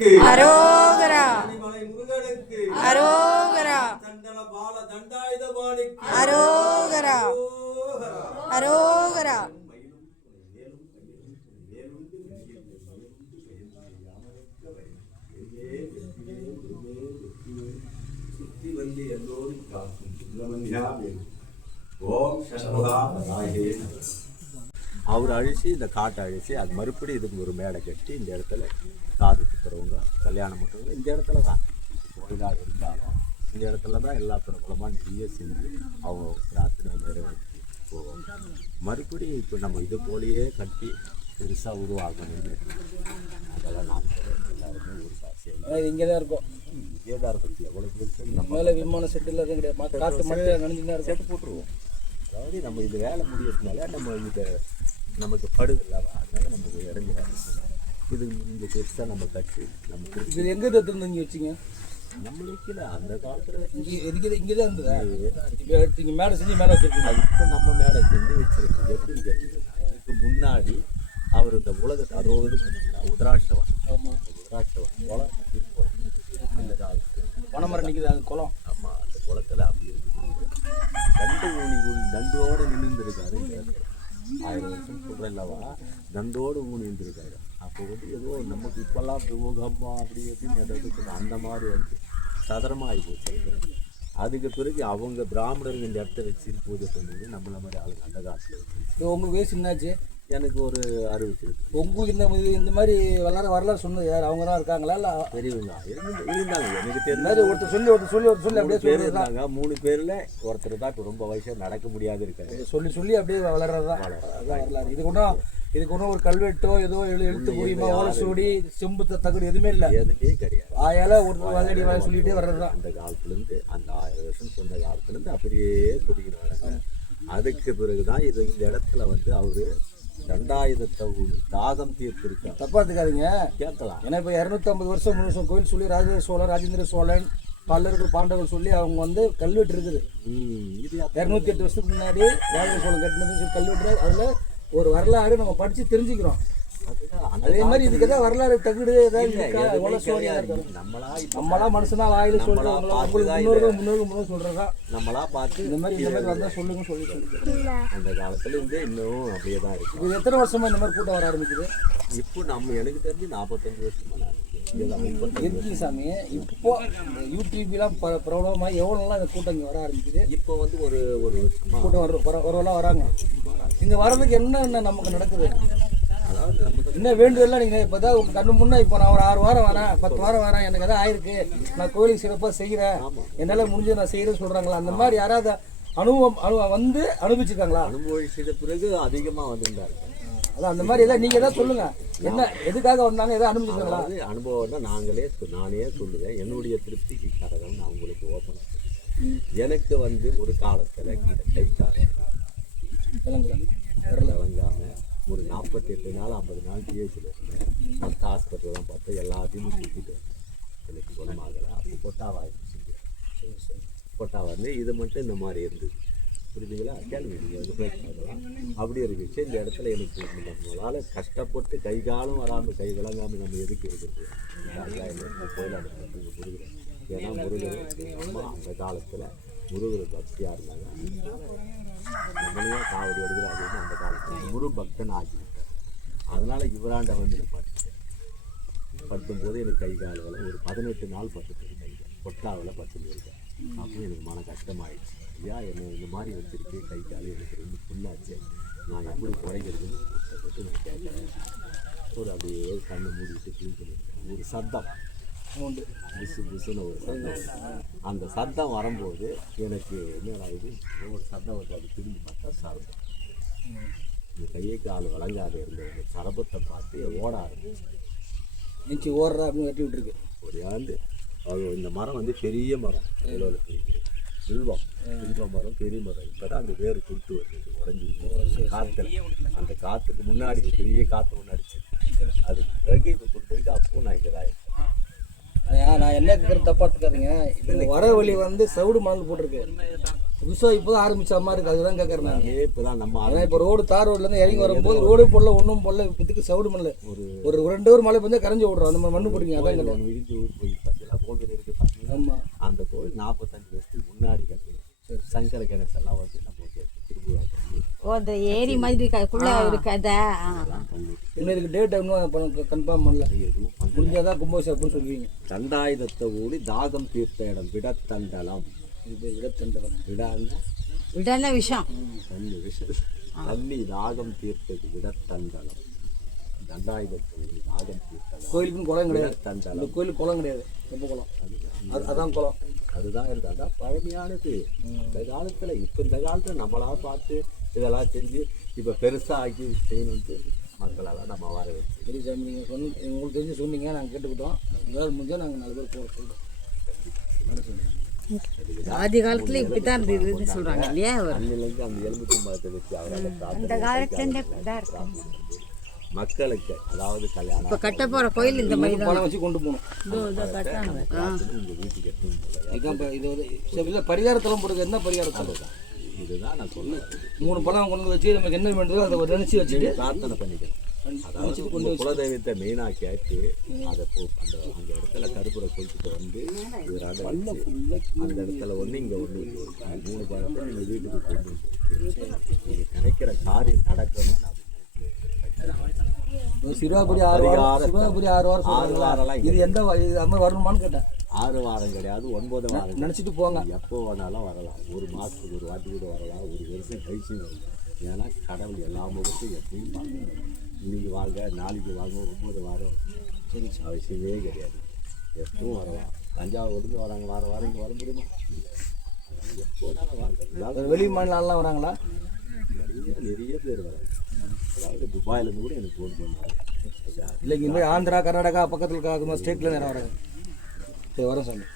அரோகரா அரோகரா அரோகரா அரோகரா அவர் அழிச்சு இந்த காட்டை அழிச்சு அது மறுபடி இதுக்கு ஒரு மேடை கட்டி இந்த இடத்துல காது குத்துறவங்க கல்யாணம் பண்ணுறவங்க இந்த இடத்துல தான் கோயிலாக இருந்தாலும் இந்த இடத்துல தான் எல்லா பிரபலமாக நிறைய செஞ்சு அவங்க பிரார்த்தனை நிறைவேற்றி போவாங்க. மறுபடி இப்போ நம்ம இது போலேயே கட்டி பெருசாக உருவாக்கணும்னு அதெல்லாம் நாங்கள் எல்லாருமே ஒரு காசு இங்கே தான் இருக்கும். இங்கே தான் இருக்கும். எவ்வளோ பெருசு நம்ம மேலே விமான செட்டில் எதுவும் கிடையாது. காற்று மட்டும் நனைஞ்சுதான் செட்டு போட்டுருவோம். அதாவது நம்ம இது வேலை முடியறதுனால நம்ம இதை நமக்கு படுதில்ல, அதனால நமக்கு இறங்கிறாங்க. இது இங்கே பெருசாக நம்ம கட்டி நம்ம இது எங்கே எடுத்துருந்து இங்கே வச்சிங்க? நம்மளுக்கு இல்லை அந்த காலத்தில் இங்கே தான் இருந்தது. இப்போ இங்கே மேடை செஞ்சு மேலே வச்சுருக்கீங்க. இப்போ நம்ம மேடை செஞ்சு வச்சுருக்கோம். எப்படின்னு கேட்டீங்கன்னா இதுக்கு முன்னாடி அவர் இந்த உலகத்தை 60 உத்ராட்சவன் குளம் இருக்கும் அந்த காலத்தில் பனைமரம் நிற்குது அந்த குளம். ஆமாம், அந்த குளத்தில் அப்படி இருக்கு. தண்டோடு நின்றுருக்காரு. 1000 வருஷம் சொல்கிறேன் இல்லவா, தண்டோடு நின்றுருக்காரு. அப்போ வந்து ஏதோ நமக்கு இப்போல்லாம் பிரமுகம்மா அப்படி எப்படின்னு எதாவது அந்த மாதிரி வந்து சதரமாக ஆகி போச்சு. அதுக்கு பிறகு அவங்க பிராமணர்கள் இந்த இடத்த வச்சு பூஜை பண்ணுறது நம்மள மாதிரி ஆளுங்க அந்த காலத்தில் வச்சு. உங்களுக்கு வயசு என்னாச்சு? எனக்கு ஒரு 60. உங்களுக்கு இந்த மாதிரி வரலாறு சொன்னது யார்? அவங்க தான் இருக்காங்களா? இல்லை பெரியவங்க இருந்தாங்க. எனக்கு தெரிஞ்ச மாதிரி ஒருத்தர் சொல்லி அப்படியே பேர் இருந்தாங்க. 3 பேரில் ஒருத்தர் தான் இப்போ ரொம்ப வயசாக நடக்க முடியாது இருக்காரு. சொல்லி அப்படியே வளர்றது தான் வரலாறு. இதுக்கு ஒன்றும் ஒரு கல்வெட்டோ ஏதோ எழுத்து புரியுமா ஓலை சூடி செம்பு தகடு எதுவுமே இல்லை. எதுவுமே கிடையாது. ஆயால ஒரு வதடி வர சொல்லிகிட்டே வர்றது தான். அந்த காலத்துலேருந்து அந்த 1000 வருஷம் சொன்ன காலத்துலேருந்து அப்படியே சொல்லிக்கிட்டு வராங்க. அதுக்கு பிறகு தான் இது இந்த இடத்துல வந்து அவரு 2000 தாகம் தீர்த்திருக்காங்க. தப்பா இருக்காதுங்க, கேட்கலாம். ஏன்னா இப்போ 250 வருஷம் முழுசும் கோயில் சொல்லி ராஜேந்திர சோழன் ராஜேந்திர சோழன் பல்லர்கள் பாண்டவர்கள் சொல்லி அவங்க வந்து கல்வெட்டு இருக்குது. இது 208 வருஷத்துக்கு முன்னாடி ராஜேந்திர சோழன் கட்டினதுன்னு சொல்லி கல்வெட்டு. அதில் ஒரு வரலாறு நம்ம படித்து தெரிஞ்சுக்கிறோம். அதே மாதிரி இதுக்கு எதாவது வரலாறு தகுடு ஏதாவது நம்மளா மனுஷனா வாயில சொல்றோம். முன்னோர்கள் சொல்றதா நம்மளா பார்த்து இந்த மாதிரி வந்தா சொல்லுங்க சொல்லி அந்த காலத்துல இருந்து இன்னும் அப்படியே தான் இருக்கு. இது எத்தனை வருஷமா இந்த மாதிரி கூட்டம் வர ஆரம்பிக்குது? இப்போ நம்ம எனக்கு தெரிஞ்சு 45 வருஷமா இருக்கு சாமி. இப்போ யூடியூப்லாம் பிரபலமாக எவ்வளோலாம் இந்த கூட்டம் இங்கே வர ஆரம்பிக்குது. இப்போ வந்து ஒரு கூட்டம் வரவெல்லாம் வராங்க. இங்கே வர்றதுக்கு என்ன நமக்கு நடக்குது? அதாவது என்ன வேண்டுதல்லாம் நீங்கள் இப்போ தான் உங்கள் கண்ணு முன்னே இப்போ நான் ஒரு 6 வாரம் வரேன் 10 வாரம் வரேன் எனக்கு அதான் ஆயிருக்கு, நான் கோயிலுக்கு சிறப்பாக செய்கிறேன், என்னால் முடிஞ்சு நான் செய்கிறேன்னு சொல்கிறாங்களா? அந்த மாதிரி யாராவது அனுபவம் வந்து அனுபவிச்சிருக்காங்களா? அனுபவிச்ச பிறகு அதிகமாக வந்திருந்தாரு. அதான் அந்த மாதிரி எதாவது நீங்கள் எதாவது சொல்லுங்கள். என்ன எதுக்காக வந்தாங்க, எதாவது அனுபவிச்சிருக்காங்களா? அனுபவம்னா நானே சொல்லுவேன். என்னுடைய திருப்திக்கு கரகம் நான் உங்களுக்கு ஓப்பனாக எனக்கு வந்து ஒரு காலத்தில் இந்த கைக்கால விளங்காமல் ஒரு 48 நாள் 50 நாள் ஜிஹெச்சில் இருந்தேன். மற்ற ஹாஸ்பிட்டல்லாம் பார்த்தா எல்லாத்தையும் சுற்றிட்டு எனக்கு குணமாகலை. அப்போ கொட்டாவா இருந்து இது மட்டும் இந்த மாதிரி இருந்தது. புரிஞ்சுங்களா? கேள்வி நீங்கள் வந்து ப்ளேஸ் பண்ணலாம். அப்படி இருந்துச்சு. இந்த இடத்துல எனக்கு நம்மளால் கஷ்டப்பட்டு கை காலம் வராமல் கை விளங்காமல் நம்ம எதுக்கு இருக்குது கோயிலாக முருகன். ஏன்னா முருகர் அம்மா அந்த காலத்தில் முருகர் பக்தியாக இருந்தாங்க. நம்மளையும் காவடி எடுக்கிறாங்க. அந்த காலத்தில் முரு பக்தன் ஆகிவிட்டார். அதனால் இவராண்ட வந்து படுத்தும்போது எனக்கு கை கால்களை ஒரு 18 நாள் படுத்துட்டு கை கொட்டாவில் படுத்துட்டு இருக்கேன். அப்போ எனக்கு மன கஷ்டமாயிடுச்சு. ஐயா என்னை இந்த மாதிரி வச்சுருக்கு, கை கால் எனக்கு ரொம்ப ஃபுல்லாச்சு, நான் எப்படி குறைக்கிறதுன்னு கஷ்டப்பட்டு நான் கேட்குறேன். ஒரு அப்படியே கண்ணை மூடிட்டு க்ளீன் பண்ணியிருக்கேன். ஒரு சத்தம் உண்டு, புசுன்னு ஒரு சத்தம். அந்த சத்தம் வரும்போது எனக்கு என்னடா இது ஒரு சத்தம் வந்து அது திரும்பி பார்த்தா சரபம். இந்த கையை கால் வழங்காத இருந்த இந்த சரபத்தை பார்த்து ஓட ஆரம்பிச்சு ஓடுறா அப்படின்னு கட்டி விட்டுருக்கு. ஒரு ஆண்டு அது இந்த மரம் வந்து பெரிய மரம், வில்வம் மரம், பெரிய மரம். இப்போ தான் அந்த வேறு துட்டு வருது உடஞ்சி காற்றுல. அந்த காற்றுக்கு முன்னாடி பெரிய காற்று ஒன்று அடிச்சு அது பிறகு இப்போ கொடுத்துருக்கு. அப்போ நான் இங்கே தான் நான் என்ன கேட்குறது தப்பா இருக்காதுங்க. இந்த வர வழி வந்து சவுடு மணல் போட்டிருக்கு. புதுசாக இப்போ தான் ஆரம்பிச்ச மாதிரி இருக்குது. அதுதான் கேட்குறேன் நான். இப்போதான் நம்ம ஆனால் இப்போ ரோடு தார் ரோட்லேருந்து இறங்கி வரும்போது ரோடு போடல ஒன்றும் போடல. இப்போதுக்கு சவுடு பண்ணல. ஒரு 2 ஒரு மழை வந்து கரைஞ்சி விட்றோம். அந்த மாதிரி மண்ணு போடுங்க. அதான் கேட்டேன். இடிஞ்சு போய் பார்த்தீங்களா கோவில் இருக்குது பார்த்தீங்கன்னா. ஆமாம், அந்த கோவில் 45 வருஷத்துக்கு முன்னாடி கட்டணும். சங்கர கணேசன் எல்லாம் வந்து நம்ம திருவிழா பண்ணி அந்த ஏரி மாதிரி குள்ள இருக்காதா? இன்னும் இதுக்கு டேட் இன்னும் கன்ஃபார்ம் பண்ணல. முடிஞ்சாதான் கும்பாபிஷேகம் சொல்லுவீங்க. தண்டாயுதத்தை ஊடி தாகம் தீர்த்த இடம் விடத்தண்டலம். இது விடத்தண்டலம். விடான விஷம் தண்ணி விஷம் தண்ணி தாகம் தீர்த்தது விடத்தண்டலம். தண்டாயுதத்தை ஊடி தாகம் தீர்த்தலம். கோயிலுக்கும் குளம் கிடையாது. தண்டலம். இந்த கோயிலுக்கு குளம் கிடையாது. ரொம்ப குளம். அதான் குளம். அதுதான் இருக்குது. அதான் பழமையானது. இந்த காலத்தில் இப்போ இந்த காலத்தில் நம்மளா பார்த்து இதெல்லாம் செஞ்சு இப்போ பெருசாக ஆக்கி செய்யணுன்ட்டு மக்களெல்லாம் நம்ம வர வச்சு. சரி சாமி, நீங்கள் உங்களுக்கு தெரிஞ்சு சொன்னீங்க, நாங்கள் கேட்டுக்கிட்டோம். வேறு முடிஞ்சால் நாங்கள் 4 பேர் போகிற சொல்கிறோம். ஆதி காலத்துல இப்படித்தான் இருந்ததுன்னு சொல்றாங்க இல்லையா? அன்னிலேருந்து அந்த எலும்பு கும்பத்தை வச்சு அவரால் அந்த காலத்துல மக்களுக்கு அதாவது கல்யாணம் இப்ப கட்ட போற கோயில் இந்த மாதிரி பணம் வச்சு கொண்டு போகணும். உங்கள் வீட்டுக்கு எடுத்து இது வந்து பரிகாரத்தெல்லாம் போடுறது. என்ன பரிகாரத்தலம்? இதுதான் நான் சொன்னேன். 3 பணம் கொண்டு வச்சு நமக்கு என்ன வேண்டுதோ அதை நினச்சி வச்சுட்டு பிரார்த்தனை பண்ணிக்கணும். அதாவது உங்கள் குலதெய்வத்தை மெயினாக கேட்டு அதை அந்த இடத்துல கருப்புரை கொளுத்துட்டு வந்து இவராக அந்த இடத்துல ஒன்று இங்கே ஒன்று 3 பழத்தை நீங்கள் வீட்டுக்கு கொண்டு வந்து நீங்கள் நினைக்கிற காரியம் நடக்கணும். சிறுவாபுரி 6 வாரம் 6 வாரம். இது எந்த அது வரணுமான்னு கேட்டேன். 6 வாரம் கிடையாது, 9 வாரம். நினச்சிட்டு போங்க. எப்போ வேணாலும் வரலாம். 1 மாதத்துக்கு ஒரு வாட்டி கூட வரலாம். 1 வருஷம் கழிச்சு வரலாம். ஏன்னா கடவுள் எல்லா முகத்தையும் எப்பயும் பார்க்கணும். இன்னைக்கு வாங்க, நாளைக்கு வாங்க, 9 வாரம் சரி அவசியமே கிடையாது. எப்பவும் வரலாம். தஞ்சாவூர்லேருந்து வராங்க, வாரம் இங்கே வர முடியுமா? எப்போ வேணாலும் வாங்க. வெளி மாநிலம்லாம் வராங்களா? நிறைய பேர் வராங்க. அதாவது துபாயிலேருந்து கூட எனக்கு ஃபோன் பண்ணுவாங்க. இல்லைங்க, இந்த மாதிரி ஆந்திரா, கர்நாடகா பக்கத்தில் இருக்கிற ஸ்டேட்டில் நேரம் வராங்க. சரி, வரோம் சாமி.